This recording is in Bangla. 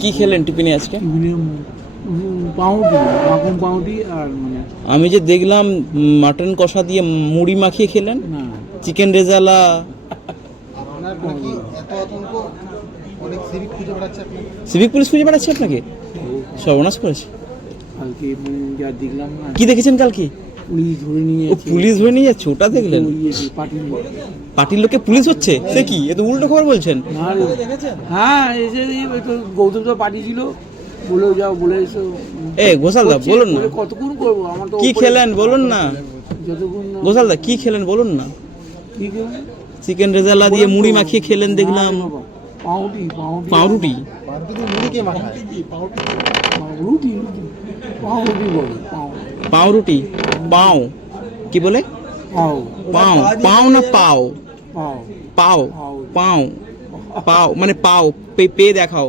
কি খেলেন টিফিনে আজকে? পাউরুটি, মাখন পাউরুটি আর মানে আমি যে দেখলাম মাটন কষা দিয়ে মুড়ি মাখিয়ে খেলেন, না চিকেন রেজালা। সিভিক পুলিশ খুঁজে বেড়াচ্ছে আপনাকে? সর্বনাশ করেছে। কালকে মানে যা দেখলাম না, কি দেখেছেন কালকে? পুলিশ ধরে নিয়ে ও পুলিশ ধরে নিয়ে যাচ্ছে, ওটা দেখলেন? পার্টির লোক। পার্টির লোকে পুলিশ হচ্ছে, সে কি? এ তো উল্টো খবর বলছেন। না রে। হ্যাঁ এসে তো গৌতম তো পার্টি ছিল, বলে যাও বলে এসো। এ গোসালদা বলুন না, বলে কতক্ষণ করবো আমার তো কি ওপরে- খেলেন বলুন না। যতক্ষণ না- গোসালদা কি খেলেন বলুন না। কি খেলেন? চিকেন রেজালা দিয়ে মুড়ি মাখিয়ে খেলেন দেখলাম। না রে বাবা, পাউরুটি পাউরুটি পাউরুটি? রুটি পাউরুটি বলে পাউরুটি? পাও কি বলে? পাও পাও? পাও না পাও? পাও পাও পাও পাও মানে পাও পে পে দেখাও।